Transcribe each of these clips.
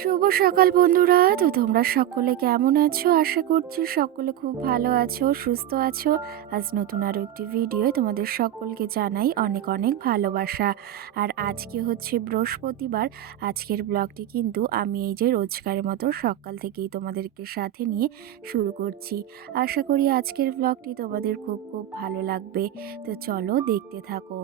শুভ সকাল বন্ধুরা। তো তোমরা সকলে কেমন আছো? আশা করছি সকলে খুব ভালো আছো, সুস্থ আছো। আজ নতুন আরও একটি ভিডিও তোমাদের সকলকে জানাই অনেক অনেক ভালোবাসা। আর আজকে হচ্ছে বৃহস্পতিবার। আজকের ব্লগটি কিন্তু আমি এই যে রোজকারের মতো সকাল থেকেই তোমাদেরকে সাথে নিয়ে শুরু করছি। আশা করি আজকের ব্লগটি তোমাদের খুব খুব ভালো লাগবে। তো চলো দেখতে থাকো।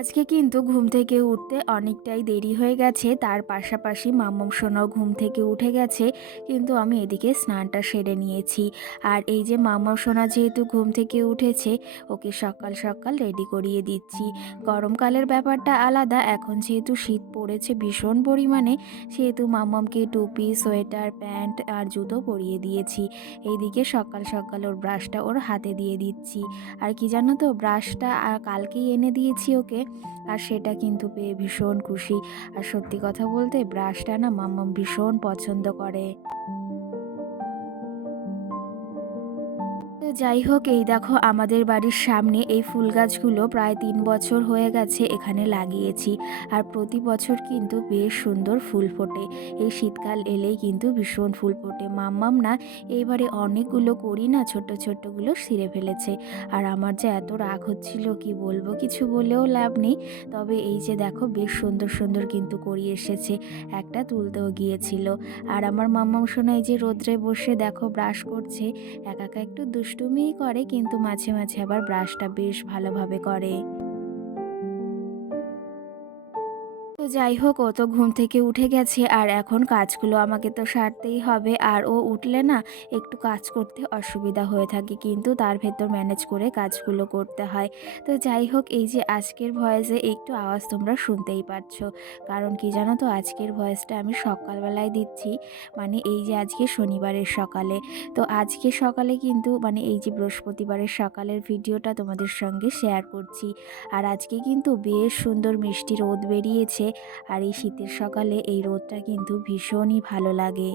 আজকে কিন্তু ঘুম থেকে উঠতে অনেকটাই দেরি হয়ে গেছে, তার পাশাপাশি মাম্মাম সোনাও ঘুম থেকে উঠে গেছে, কিন্তু আমি এদিকে স্নানটা সেরে নিয়েছি। আর এই যে মাম্মাম সোনা যেহেতু ঘুম থেকে উঠেছে, ওকে সকাল সকাল রেডি করিয়ে দিচ্ছি। গরমকালের ব্যাপারটা আলাদা, এখন যেহেতু শীত পড়েছে ভীষণ পরিমাণে, সেহেতু মাম্মামকে টুপি, সোয়েটার, প্যান্ট আর জুতো পরিয়ে দিয়েছি। এইদিকে সকাল সকাল ওর ব্রাশটা ওর হাতে দিয়ে দিচ্ছি। আর কি জানো তো, ব্রাশটা কালকেই এনে দিয়েছি ওকে, আর সেটা কিন্তু পেয়ে ভীষণ খুশি। আর সত্যি কথা বলতে ব্রাশটা না মাম্মাম ভীষণ পছন্দ করে। তো যাই হোক, এই দেখো আমাদের বাড়ির সামনে এই ফুল গাছগুলো প্রায় 3 বছর হয়ে গেছে এখানে লাগিয়েছি। আর প্রতি বছর কিন্তু বেশ সুন্দর ফুল ফোটে। এই শীতকাল এলেই কিন্তু ভীষণ ফুল ফোটে। মাম্মাম না এইবারে অনেকগুলো করি না ছোট্ট ছোট্টগুলো ছিঁড়ে ফেলেছে। আর আমার যে এত রাগ হচ্ছিল কি বলবো, কিছু বলেও লাভ নেই। তবে এই যে দেখো বেশ সুন্দর সুন্দর কিন্তু করি এসেছে, একটা তুলতেও গিয়েছিল। আর আমার মাম্মাম সোনা এই যে রোদ্রে বসে দেখো ব্রাশ করছে। একা একা একটু দুষ্টুমিই করে, কিন্তু মাঝে মাঝে আবার ব্রাশটা বেশ ভালোভাবে করে। তো যাই হোক, ও তো ঘুম থেকে উঠে গেছে, আর এখন কাজগুলো আমাকে তো সারতেই হবে। আর ও উঠলে না একটু কাজ করতে অসুবিধা হয়ে থাকে, কিন্তু তার ভেতর ম্যানেজ করে কাজগুলো করতে হয়। তো যাই হোক, এই যে আজকের ভয়েসে একটু আওয়াজ তোমরা শুনতেই পারছো, কারণ কি জানো তো, আজকের ভয়েসটা আমি সকালবেলায় দিচ্ছি, মানে এই যে আজকে শনিবারের সকালে। তো আজকে সকালে কিন্তু মানে এই যে বৃহস্পতিবারের সকালের ভিডিওটা তোমাদের সঙ্গে শেয়ার করছি। আর আজকে কিন্তু বেশ সুন্দর মিষ্টি রোদ বেরিয়েছে। আর এই শীতের সকালে এই রোদটা কিন্তু ভীষণই ভালো লাগে।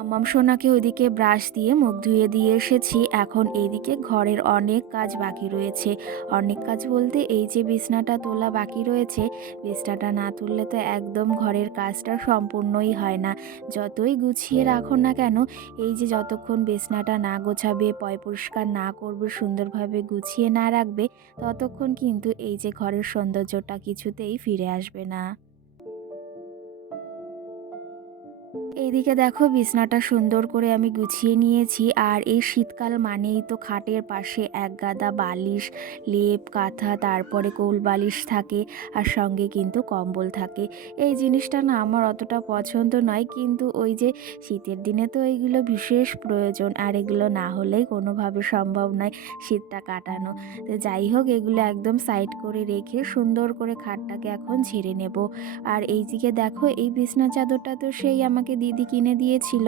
মাম্মাম সোনাকে ওইদিকে ব্রাশ দিয়ে মুখ ধুয়ে দিয়ে এসেছি। এখন এইদিকে ঘরের অনেক কাজ বাকি রয়েছে। অনেক কাজ বলতে এই যে বিছনাটা তোলা বাকি রয়েছে, বিছনাটা না তুললে তো একদম ঘরের কাজটা সম্পূর্ণই হয় না। যতই গুছিয়ে রাখো না কেন, এই যে যতক্ষণ বিছনাটা না গোছাবে, পয় পরিষ্কার না করবে, সুন্দরভাবে গুছিয়ে না রাখবে, ততক্ষণ কিন্তু এই যে ঘরের সৌন্দর্যটা কিছুতেই ফিরে আসবে না। এইদিকে দেখো বিছনাটা সুন্দর করে আমি গুছিয়ে নিয়েছি। আর এই শীতকাল মানেই তো খাটের পাশে এক গাদা বালিশ, লেপ, কাঁথা, তারপরে কোল বালিশ থাকে, আর সঙ্গে কিন্তু কম্বল থাকে। এই জিনিসটা না আমার অতটা পছন্দ নয়, কিন্তু ওই যে শীতের দিনে তো এইগুলো বিশেষ প্রয়োজন, আর এগুলো না হলেই কোনোভাবে সম্ভব নয় শীতটা কাটানো। তো যাই হোক, এগুলো একদম সাইড করে রেখে সুন্দর করে খাটটাকে এখন ঝেড়ে নেব। আর এইদিকে দেখো, এই বিছনা চাদরটা তো সেই আমাকে দিদি কিনে দিয়েছিল।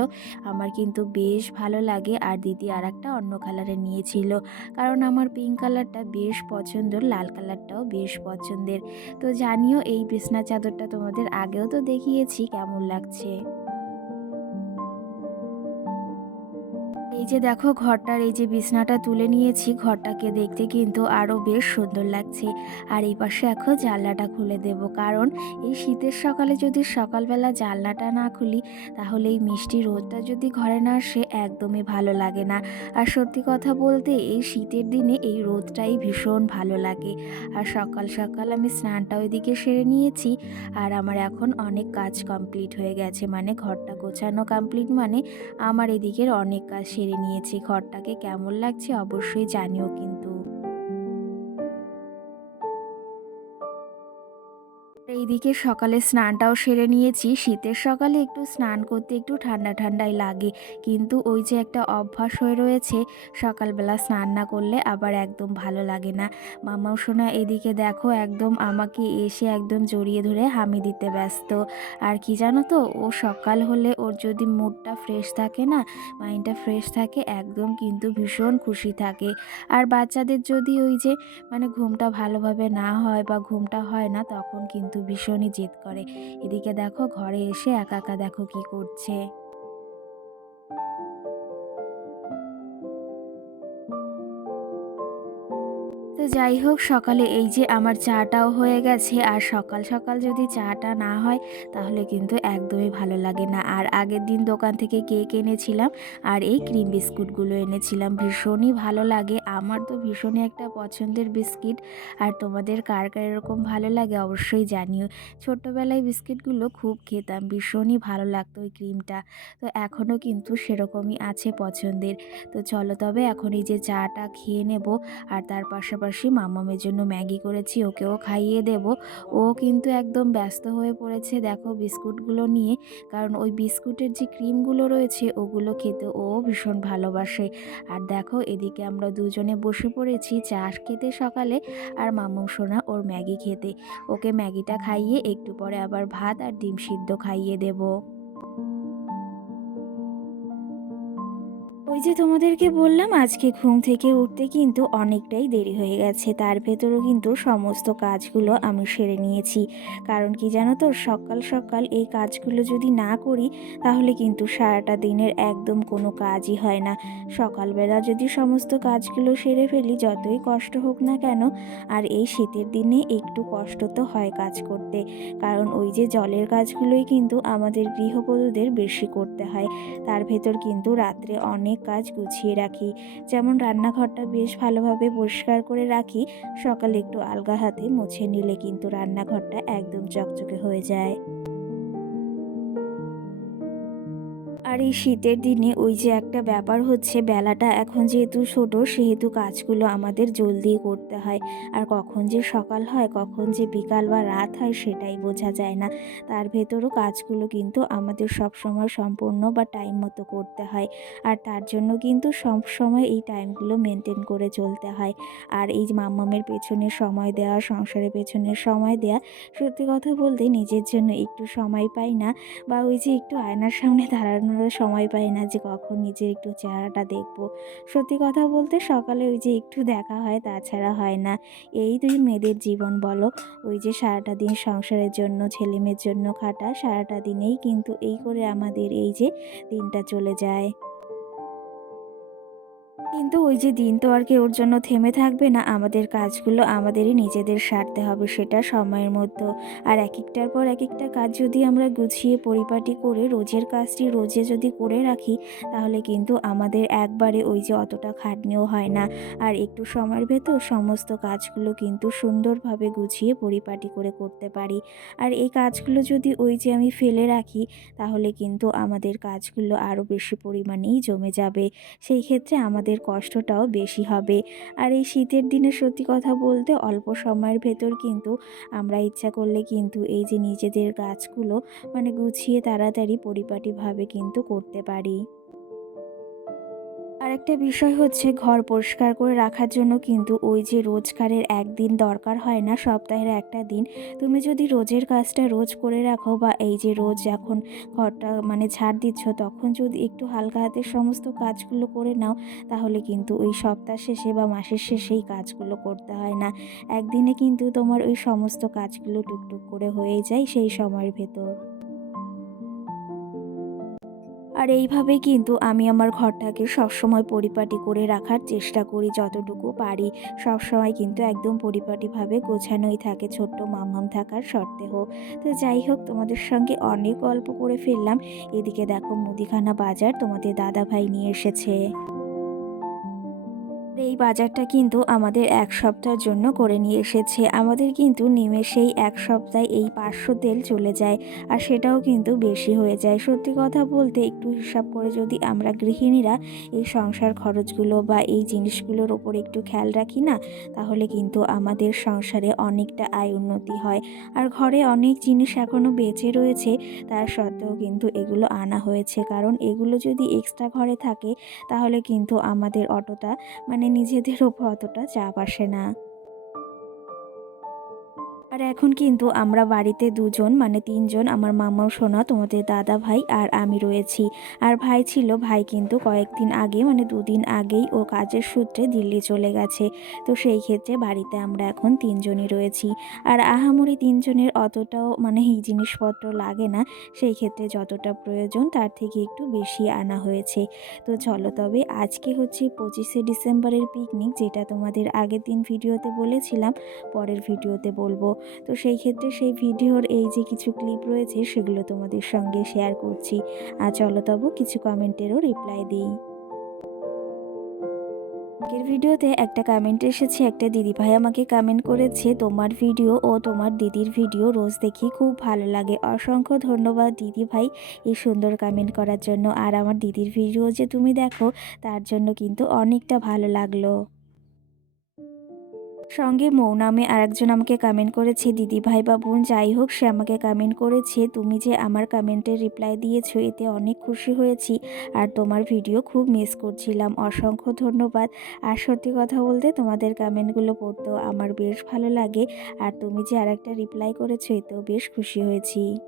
আমার কিন্তু বেশ ভালো লাগে। আর দিদি আরেকটা অন্য কালারের নিয়েছিল, কারণ আমার পিঙ্ক কালারটা বেশ পছন্দের, লাল কালারটাও বেশ পছন্দের। তো জানিও এই বিছনা চাদরটা তোমাদের আগেও তো দেখিয়েছি, কেমন লাগছে। এই যে দেখো ঘরটার এই যে বিছনাটা তুলে নিয়েছি, ঘরটাকে দেখতে কিন্তু আরও বেশ সুন্দর লাগছে। আর এই পাশে এখন জানলাটা খুলে দেব, কারণ এই শীতের সকালে যদি সকালবেলা জানলাটা না খুলি, তাহলে এই মিষ্টি রোদটা যদি ঘরে না আসে একদমই ভালো লাগে না। আর সত্যি কথা বলতে এই শীতের দিনে এই রোদটাই ভীষণ ভালো লাগে। আর সকাল সকাল আমি স্নানটা ওইদিকে সেরে নিয়েছি। আর আমার এখন অনেক কাজ কমপ্লিট হয়ে গেছে, মানে ঘরটা গোছানো কমপ্লিট, মানে আমার এদিকের অনেক কাজ সেরে নিয়েছি। ঘরটাকে কেমন লাগছে অবশ্যই জানিও কিন্তু। এইদিকে সকালে স্নানটাও সেরে নিয়েছি। শীতের সকালে একটু স্নান করতে একটু ঠান্ডা ঠান্ডাই লাগে, কিন্তু ওই যে একটা অভ্যাস হয়ে রয়েছে, সকালবেলা স্নান না করলে আবার একদম ভালো লাগে না। মামাও শোনা এদিকে দেখো একদম আমাকে এসে একদম জড়িয়ে ধরে হামি দিতে ব্যস্ত। আর কি জানো তো, ও সকাল হলে ওর যদি মুডটা ফ্রেশ থাকে না, মাইন্ডটা ফ্রেশ থাকে, একদম কিন্তু ভীষণ খুশি থাকে। আর বাচ্চাদের যদি ওই যে মানে ঘুমটা ভালোভাবে না হয় বা ঘুমটা হয় না, তখন কিন্তু ভীষণই জেদ করে। এদিকে দেখো ঘরে এসে একা একা দেখো কি করছে। তো তো যাই হোক, সকালে এই যে আমার চাটাও হয়ে গেছে। আর সকাল সকাল যদি চাটা না হয় তাহলে কিন্তু একদমই ভালো লাগে না। আর আগের দিন দোকান থেকে কেক এনেছিলাম আর এই ক্রিম বিস্কুটগুলো এনেছিলাম, ভীষণই ভালো লাগে। আমার তো ভীষণই একটা পছন্দের বিস্কিট। আর তোমাদের কার কার এরকম ভালো লাগে অবশ্যই জানিও। ছোট্টবেলায় বিস্কিটগুলো খুব খেতাম, ভীষণই ভালো লাগতো ওই ক্রিমটা। তো এখনও কিন্তু সেরকমই আছে পছন্দের। তো চলো তবে এখন এই যে চাটা খেয়ে নেব। আর তার পাশাপাশি মামামের জন্য ম্যাগি করেছি, ওকেও খাইয়ে দেব। ও কিন্তু একদম ব্যস্ত হয়ে পড়েছে দেখো বিস্কুটগুলো নিয়ে, কারণ ওই বিস্কুটের যে ক্রিমগুলো রয়েছে ওগুলো খেতে ও ভীষণ ভালোবাসে। আর দেখো এদিকে আমরা দুজনে বসে পড়েছি চা খেতে সকালে, আর মামুম সোনা ওর ম্যাগি খেতে। ওকে ম্যাগিটা খাইয়ে একটু পরে আবার ভাত আর ডিম সিদ্ধ খাইয়ে দেব। ওই যে তোমাদেরকে বললাম আজকে ঘুম থেকে উঠতে কিন্তু অনেকটাই দেরি হয়ে গেছে, তার ভেতরও কিন্তু সমস্ত কাজগুলো আমি সেরে নিয়েছি। কারণ কি জানো তো, সকাল সকাল এই কাজগুলো যদি না করি তাহলে কিন্তু সারাটা দিনের একদম কোনো কাজই হয় না। সকালবেলা যদি সমস্ত কাজগুলো সেরে ফেলি যতই কষ্ট হোক না কেন, আর এই শীতের দিনে একটু কষ্ট তো হয় কাজ করতে, কারণ ওই যে জলের কাজগুলোই কিন্তু আমাদের গৃহবধূদের বেশি করতে হয়। তার ভেতর কিন্তু রাত্রে অনেক কাজ গুছিয়ে রাখি, যেমন রান্নাঘরটা বেশ ভালোভাবে পরিষ্কার করে রাখি। সকালে একটু আলগা হাতে মুছে নিলে কিন্তু রান্নাঘরটা একদম চকচকে হয়ে যায়। আর এই শীতের দিনে ওই যে একটা ব্যাপার হচ্ছে, বেলাটা এখন যেহেতু ছোট সেহেতু কাজগুলো আমাদের জলদি করতে হয়। আর কখন যে সকাল হয় কখন যে বিকাল বা রাত হয় সেটাই বোঝা যায় না। তার ভেতরও কাজগুলো কিন্তু আমাদের সবসময় সম্পূর্ণ বা টাইম মতো করতে হয়। আর তার জন্য কিন্তু সবসময় এই টাইমগুলো মেনটেন করে চলতে হয়। আর এই যে মাম্মামের পেছনে সময় দেওয়া, সংসারের পেছনে সময় দেওয়া, সত্যি কথা বলতে নিজের জন্য একটু সময় পাই না, বা ওই যে একটু আয়নার সামনে দাঁড়ানোর সময় পাই না যে কখন নিজের একটু চেহারাটা দেখব। সত্যি কথা বলতে সকালে ওই যে একটু দেখা হয়, তাছাড়া হয় না। এই দুই মেয়েদের জীবন বলো, ওই যে সারাটা দিন সংসারের জন্য ছেলেমেয়ের জন্য খাটা, সারাটা দিনেই কিন্তু এই করে আমাদের এই যে দিনটা চলে যায়। কিন্তু ওই যে দিন তো আর কেউ ওর জন্য থেমে থাকবে না, আমাদের কাজগুলো আমাদেরই নিজেদের সারতে হবে, সেটা সময়ের মধ্যে। আর এক একটার পর এক একটা কাজ যদি আমরা গুছিয়ে পরিপাটি করে রোজের কাজটি রোজে যদি করে রাখি তাহলে কিন্তু আমাদের একবারে ওই যে অতটা খাটনিও হয় না। আর একটু সময়ের ভেতর সমস্ত কাজগুলো কিন্তু সুন্দরভাবে গুছিয়ে পরিপাটি করে করতে পারি। আর এই কাজগুলো যদি ওই যে আমি ফেলে রাখি তাহলে কিন্তু আমাদের কাজগুলো আরও বেশি পরিমাণেই জমে যাবে। সেই ক্ষেত্রে আমাদের কষ্টটাও বেশি হবে। আর এই শীতের দিনে সত্যি কথা বলতে অল্প সময়ের ভেতর কিন্তু আমরা ইচ্ছা করলে কিন্তু এই যে নিজেদের কাজগুলো মানে গুছিয়ে তাড়াতাড়ি পরিপাটিভাবে কিন্তু করতে পারি। আরেকটা বিষয় হচ্ছে, ঘর পরিষ্কার করে রাখার জন্য কিন্তু ওই যে রোজকারের একদিন দরকার হয় না, সপ্তাহের একটা দিন। তুমি যদি রোজের কাজটা রোজ করে রাখো, বা এই যে রোজ যখন ঘরটা মানে ঝাড় দিচ্ছ তখন যদি একটু হালকা হাতে সমস্ত কাজগুলো করে নাও তাহলে কিন্তু ওই সপ্তাহ শেষে বা মাসের শেষেই কাজগুলো করতে হয় না। একদিনে কিন্তু তোমার ওই সমস্ত কাজগুলো টুকটুক করে হয়ে যায় সেই সময়ের ভেতর। আর এইভাবেই কিন্তু আমি আমার ঘরটাকে সবসময় পরিপাটি করে রাখার চেষ্টা করি যতটুকু পারি। সবসময় কিন্তু একদম পরিপাটিভাবে গোছানোই থাকে, ছোট্ট মাম্মাম থাকার সত্ত্বেও। তো যাই হোক, তোমাদের সঙ্গে অনেক গল্প করে ফেললাম। এদিকে দেখো মুদিখানা বাজার তোমাদের দাদাভাই নিয়ে এসেছে। এই বাজারটা কিন্তু আমাদের ১ সপ্তাহের জন্য করে নিয়ে এসেছে। আমাদের কিন্তু নিমেষেই ১ সপ্তাহে এই ৫০০ তেল চলে যায়। আর সেটাও কিন্তু বেশি হয়ে যায়। সত্যি কথা বলতে একটু হিসাব করে যদি আমরা গৃহিণীরা এই সংসার খরচগুলো বা এই জিনিসগুলোর ওপর একটু খেয়াল রাখি না, তাহলে কিন্তু আমাদের সংসারে অনেকটা আয় উন্নতি হয়। আর ঘরে অনেক জিনিস এখনও বেঁচে রয়েছে, তার সত্ত্বেও কিন্তু এগুলো আনা হয়েছে। কারণ এগুলো যদি এক্সট্রা ঘরে থাকে তাহলে কিন্তু আমাদের অতটা মানে নিজেদের ওপর অতটা চাপ আসে না। আর আর এখন কিন্তু আমরা বাড়িতে দুজন মানে ৩ জন, আমার মামাও সোনা, তোমাদের দাদা ভাই আর আমি রয়েছি। আর ভাই ছিল, ভাই কিন্তু কয়েকদিন আগে মানে ২ দিন আগেই ও কাজের সূত্রে দিল্লি চলে গেছে। তো সেই ক্ষেত্রে বাড়িতে আমরা এখন ৩ জনই রয়েছি। আর আহামরি ৩ জনের অতটাও মানে এই জিনিসপত্র লাগে না। সেই ক্ষেত্রে যতটা প্রয়োজন তার থেকে একটু বেশি আনা হয়েছে। তো চলো তবে আজকে হচ্ছে ২৫শে ডিসেম্বরের পিকনিক, যেটা তোমাদের আগের দিন ভিডিওতে বলেছিলাম, পরের ভিডিওতে বলবো। তো সেই ক্ষেত্রে সেই ভিডিওর এই যে কিছু ক্লিপ রয়েছে সেগুলো তোমাদের সঙ্গে শেয়ার করছি। আর চলো তবু কিছু কমেন্টেরও রিপ্লাই দিই। আগের ভিডিওতে একটা কমেন্ট এসেছে, একটা দিদিভাই আমাকে কমেন্ট করেছে, তোমার ভিডিও ও তোমার দিদির ভিডিও রোজ দেখি, খুব ভালো লাগে। অসংখ্য ধন্যবাদ দিদিভাই এই সুন্দর কমেন্ট করার জন্য। আর আমার দিদির ভিডিও যে তুমি দেখো তার জন্য কিন্তু অনেকটা ভালো লাগলো। সঙ্গে মৌ নামে আরেকজন আমাকে কমেন্ট করেছে, দিদিভাই বা বোন যাই হোক, সে আমাকে কমেন্ট করেছে, তুমি যে আমার কমেন্টের রিপ্লাই দিয়েছো এতে অনেক খুশি হয়েছি, আর তোমার ভিডিও খুব মিস করছিলাম। অসংখ্য ধন্যবাদ। আর সত্যি কথা বলতে তোমাদের কমেন্টগুলো পড়তেও আমার বেশ ভালো লাগে, আর তুমি যে আরেকটা রিপ্লাই করেছো এতেও বেশ খুশি হয়েছি।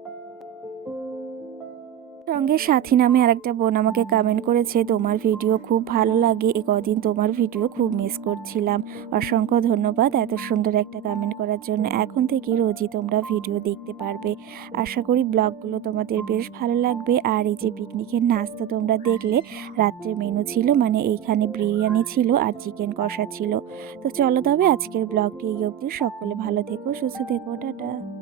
সঙ্গে সাথী নামে আরেকটা বোন আমাকে কমেন্ট করেছে, তোমার ভিডিও খুব ভালো লাগে, এ কদিন তোমার ভিডিও খুব মিস করছিলাম। অসংখ্য ধন্যবাদ এত সুন্দর একটা কমেন্ট করার জন্য। এখন থেকে রোজই তোমরা ভিডিও দেখতে পারবে। আশা করি ব্লগগুলো তোমাদের বেশ ভালো লাগবে। আর এই যে পিকনিকের নাস্তা তোমরা দেখলে, রাত্রে মেনু ছিল মানে এইখানে বিরিয়ানি ছিল আর চিকেন কষা ছিল। তো চলো তবে আজকের ব্লগটি এই অবধি। সকলে ভালো থেকো, সুস্থ থেকো, টাটা।